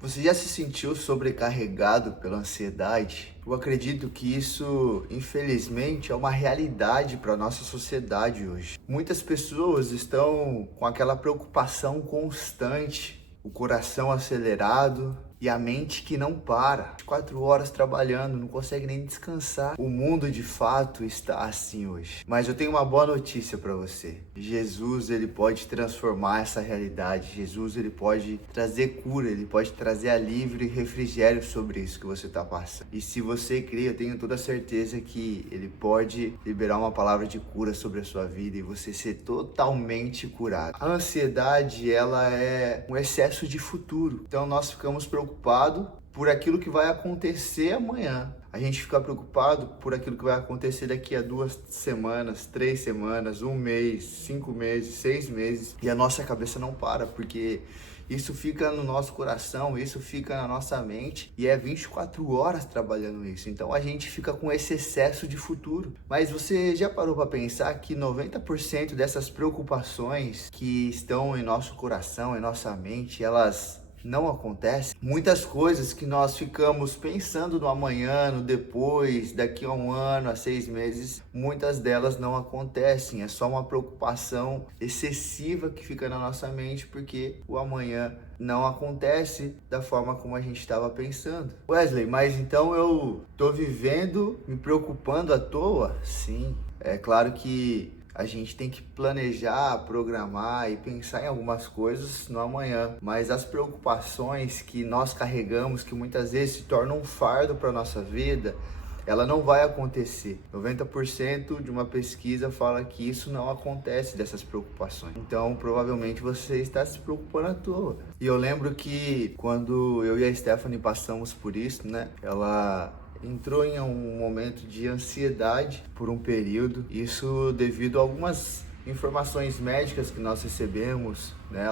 Você já se sentiu sobrecarregado pela ansiedade? Eu acredito que isso, infelizmente, é uma realidade para a nossa sociedade hoje. Muitas pessoas estão com aquela preocupação constante, o coração acelerado e a mente que não para. 4 horas trabalhando, não consegue nem descansar. O mundo de fato está assim hoje. Mas eu tenho uma boa notícia para você. Jesus, ele pode transformar essa realidade. Jesus, ele pode trazer cura, ele pode trazer alívio e refrigério sobre isso que você está passando. E se você crê, eu tenho toda a certeza que ele pode liberar uma palavra de cura sobre a sua vida e você ser totalmente curado. A ansiedade, ela é um excesso de futuro. Então nós ficamos preocupados por aquilo que vai acontecer amanhã. A gente fica preocupado por aquilo que vai acontecer daqui a 2 semanas, 3 semanas, 1 mês, 5 meses, 6 meses. E a nossa cabeça não para, porque isso fica no nosso coração, isso fica na nossa mente e é 24 horas trabalhando isso. Então a gente fica com esse excesso de futuro. Mas você já parou para pensar que 90% dessas preocupações que estão em nosso coração, em nossa mente, elas não acontece? Muitas coisas que nós ficamos pensando no amanhã, no depois, daqui a 1 ano, a 6 meses, muitas delas não acontecem. É só uma preocupação excessiva que fica na nossa mente porque o amanhã não acontece da forma como a gente estava pensando. Wesley, mas então eu tô vivendo, me preocupando à toa? Sim, é claro que a gente tem que planejar, programar e pensar em algumas coisas no amanhã, mas as preocupações que nós carregamos, que muitas vezes se tornam um fardo para a nossa vida, ela não vai acontecer. 90% de uma pesquisa fala que isso não acontece, dessas preocupações. Então, provavelmente você está se preocupando à toa. E eu lembro que quando eu e a Stephanie passamos por isso, né? Ela entrou em um momento de ansiedade por um período, isso devido a algumas informações médicas que nós recebemos, né?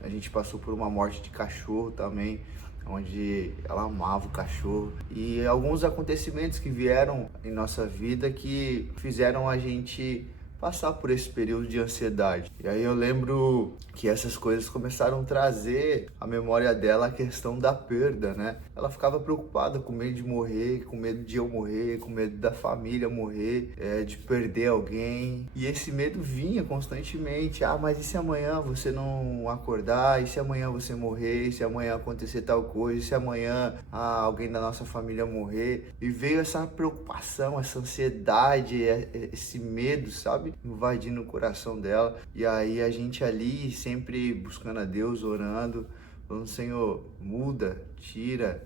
A gente passou por uma morte de cachorro também, onde ela amava o cachorro, e alguns acontecimentos que vieram em nossa vida que fizeram a gente passar por esse período de ansiedade. E aí eu lembro que essas coisas começaram a trazer à memória dela a questão da perda, né? Ela ficava preocupada, com medo de morrer, com medo de eu morrer, com medo da família morrer, de perder alguém. E esse medo vinha constantemente. Ah, mas e se amanhã você não acordar? E se amanhã você morrer? E se amanhã acontecer tal coisa? E se amanhã alguém da nossa família morrer? E veio essa preocupação, essa ansiedade, esse medo, sabe? Invadindo o coração dela. E aí a gente ali sempre buscando a Deus, orando, falando: Senhor, muda, tira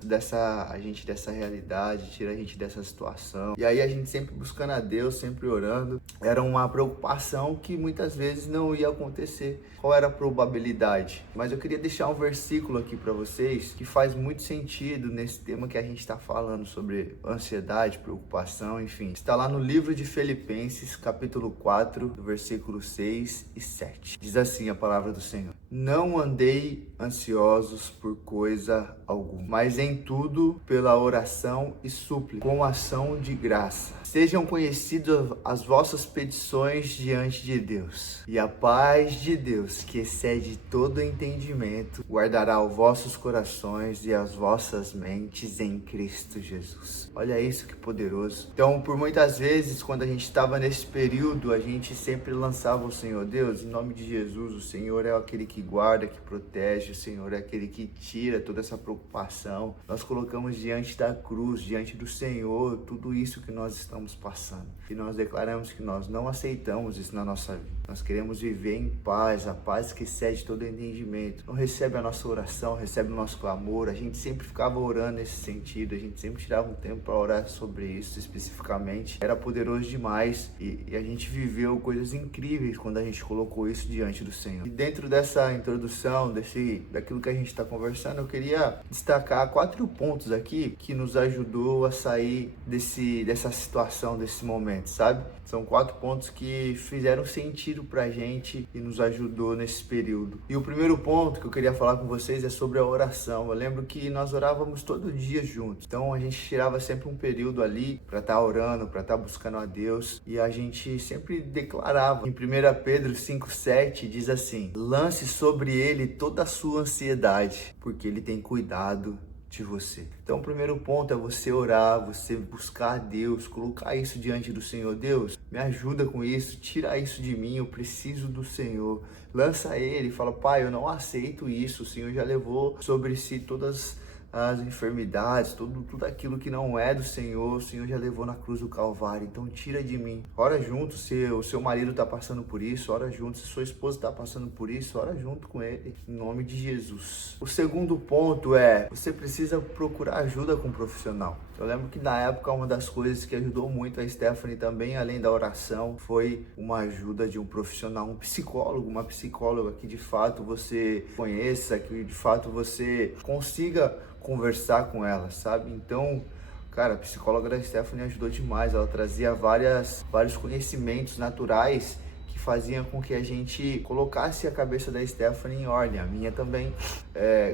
a gente dessa realidade, tira a gente dessa situação. E aí a gente sempre buscando a Deus, sempre orando. Era uma preocupação que muitas vezes não ia acontecer. Qual era a probabilidade? Mas eu queria deixar um versículo aqui para vocês que faz muito sentido nesse tema que a gente está falando sobre ansiedade, preocupação, enfim. Está lá no livro de Filipenses, capítulo 4, do versículo 6 e 7. Diz assim a palavra do Senhor: Não andei ansiosos por coisa alguma, mas em tudo, pela oração e súplica, com ação de graça, sejam conhecidas as vossas petições diante de Deus. E a paz de Deus, que excede todo entendimento, guardará os vossos corações e as vossas mentes em Cristo Jesus. Olha isso, que poderoso. Então, por muitas vezes, quando a gente estava nesse período, a gente sempre lançava o Senhor: Deus, em nome de Jesus, o Senhor é aquele que guarda, que protege, o Senhor é aquele que tira toda essa preocupação. Nós colocamos diante da cruz, diante do Senhor, tudo isso que nós estamos passando. E nós declaramos que nós não aceitamos isso na nossa vida. Nós queremos viver em paz, a paz que excede todo entendimento. Não recebe a nossa oração, recebe o nosso clamor. A gente sempre ficava orando nesse sentido, a gente sempre tirava um tempo para orar sobre isso especificamente. Era poderoso demais e a gente viveu coisas incríveis quando a gente colocou isso diante do Senhor. E dentro dessa introdução, daquilo que a gente está conversando, eu queria destacar 4 pontos aqui que nos ajudou a sair dessa situação, desse momento, sabe? São 4 pontos que fizeram sentido pra gente e nos ajudou nesse período. E o primeiro ponto que eu queria falar com vocês é sobre a oração. Eu lembro que nós orávamos todo dia juntos. Então a gente tirava sempre um período ali para estar orando, para estar buscando a Deus. E a gente sempre declarava. Em 1 Pedro 5,7 diz assim: Lance sobre ele toda a sua ansiedade, porque ele tem cuidado de você. Então, o primeiro ponto é você orar, você buscar a Deus, colocar isso diante do Senhor. Deus, me ajuda com isso, tira isso de mim, eu preciso do Senhor. Lança ele, fala, Pai, eu não aceito isso, o Senhor já levou sobre si todas as enfermidades, tudo aquilo que não é do Senhor, o Senhor já levou na cruz do Calvário, então tira de mim. Ora junto, se o seu marido está passando por isso, ora junto, se sua esposa está passando por isso, ora junto com ele, em nome de Jesus. O segundo ponto é, você precisa procurar ajuda com um profissional. Eu lembro que na época uma das coisas que ajudou muito a Stephanie também, além da oração, foi uma ajuda de um profissional, um psicólogo, uma psicóloga que de fato você conheça, que de fato você consiga conversar com ela, sabe? Então, cara, a psicóloga da Stephanie ajudou demais, ela trazia vários conhecimentos naturais que faziam com que a gente colocasse a cabeça da Stephanie em ordem, a minha também.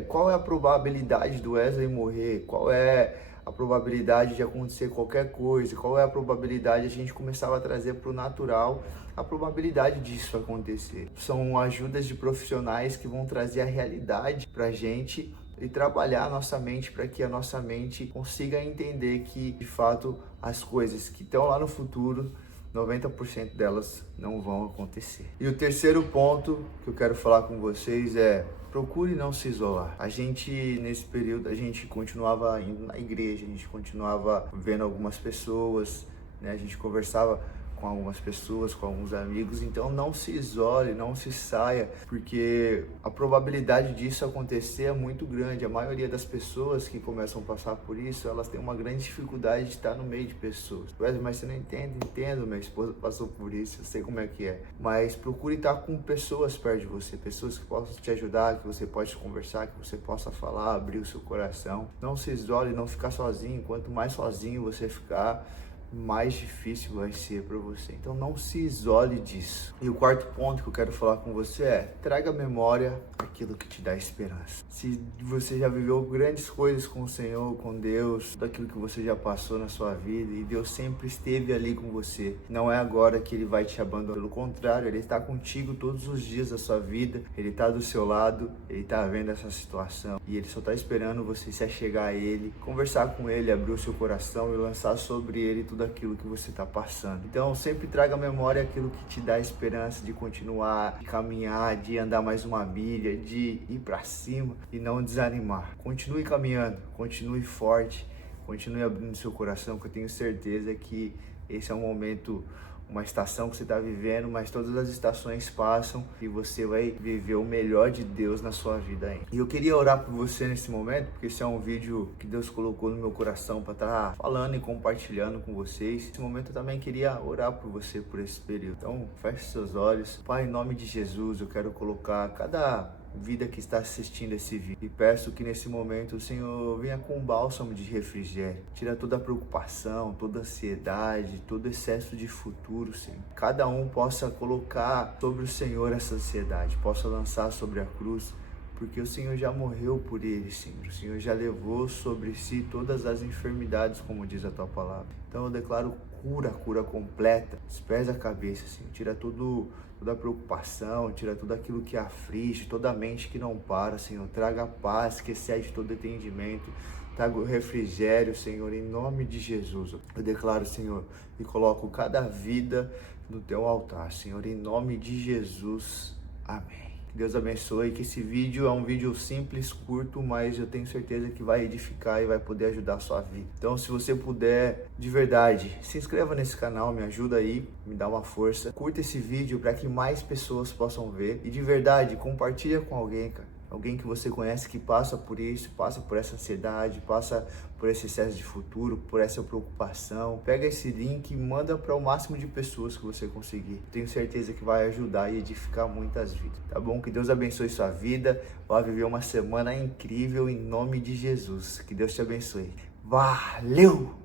Qual é a probabilidade do Wesley morrer? Qual é a probabilidade de acontecer qualquer coisa? Qual é a probabilidade? A gente começava a trazer para o natural a probabilidade disso acontecer. São ajudas de profissionais que vão trazer a realidade para a gente e trabalhar a nossa mente para que a nossa mente consiga entender que, de fato, as coisas que estão lá no futuro, 90% delas não vão acontecer. E o terceiro ponto que eu quero falar com vocês é: procure não se isolar. A gente, nesse período, a gente continuava indo na igreja, a gente continuava vendo algumas pessoas, né? A gente conversava com algumas pessoas, com alguns amigos, então não se isole, não se saia, porque a probabilidade disso acontecer é muito grande. A maioria das pessoas que começam a passar por isso, elas têm uma grande dificuldade de estar no meio de pessoas. Mas você não entende? Entendo, minha esposa passou por isso, eu sei como é que é. Mas procure estar com pessoas perto de você, pessoas que possam te ajudar, que você pode conversar, que você possa falar, abrir o seu coração. Não se isole, não ficar sozinho. Quanto mais sozinho você ficar, mais difícil vai ser para você. Então não se isole disso. E o quarto ponto que eu quero falar com você é: traga à memória aquilo que te dá esperança. Se você já viveu grandes coisas com o Senhor, com Deus, daquilo que você já passou na sua vida, e Deus sempre esteve ali com você, não é agora que Ele vai te abandonar. Pelo contrário, Ele está contigo todos os dias da sua vida, Ele está do seu lado, Ele está vendo essa situação e Ele só está esperando você se achegar a Ele, conversar com Ele, abrir o seu coração e lançar sobre Ele tudo aquilo que você está passando. Então sempre traga à memória aquilo que te dá esperança de continuar, de caminhar, de andar mais uma milha, de ir para cima e não desanimar. Continue caminhando, continue forte, continue abrindo seu coração, que eu tenho certeza que esse é um momento, uma estação que você está vivendo, mas todas as estações passam e você vai viver o melhor de Deus na sua vida ainda. E eu queria orar por você nesse momento, porque esse é um vídeo que Deus colocou no meu coração para estar falando e compartilhando com vocês. Nesse momento eu também queria orar por você por esse período. Então feche seus olhos. Pai, em nome de Jesus, eu quero colocar cada vida que está assistindo esse vídeo e peço que nesse momento o Senhor venha com um bálsamo de refrigério, tira toda a preocupação, toda a ansiedade, todo excesso de futuro, Senhor. Cada um possa colocar sobre o Senhor essa ansiedade, possa lançar sobre a cruz, porque o Senhor já morreu por ele, Senhor. O Senhor já levou sobre si todas as enfermidades, como diz a tua palavra. Então eu declaro cura completa, dos pés à cabeça, Senhor. Tira toda a preocupação, tira tudo aquilo que aflige, toda a mente que não para, Senhor. Traga a paz que excede todo entendimento. Traga o refrigério, Senhor, em nome de Jesus. Eu declaro, Senhor, e coloco cada vida no teu altar, Senhor, em nome de Jesus. Amém. Que Deus abençoe, que esse vídeo é um vídeo simples, curto, mas eu tenho certeza que vai edificar e vai poder ajudar a sua vida. Então, se você puder, de verdade, se inscreva nesse canal, me ajuda aí, me dá uma força. Curta esse vídeo para que mais pessoas possam ver e de verdade, compartilha com alguém, cara. Alguém que você conhece que passa por isso, passa por essa ansiedade, passa por esse excesso de futuro, por essa preocupação. Pega esse link e manda para o máximo de pessoas que você conseguir. Tenho certeza que vai ajudar e edificar muitas vidas, tá bom? Que Deus abençoe sua vida. Vá viver uma semana incrível em nome de Jesus. Que Deus te abençoe. Valeu!